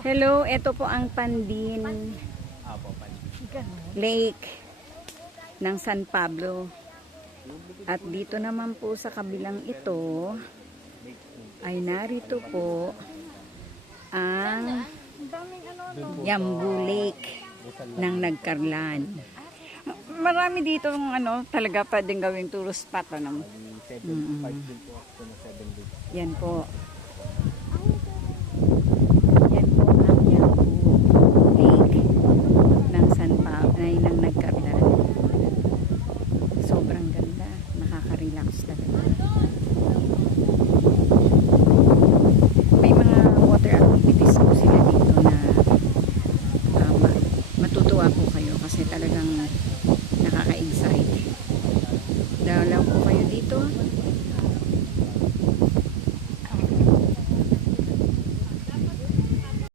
Hello, ito po ang Pandin Lake ng San Pablo. At dito naman po sa kabilang ito ay narito po ang Yambu Lake ng Nagkarlan. Marami dito talaga pwedeng gawing tourist spot. Yan po.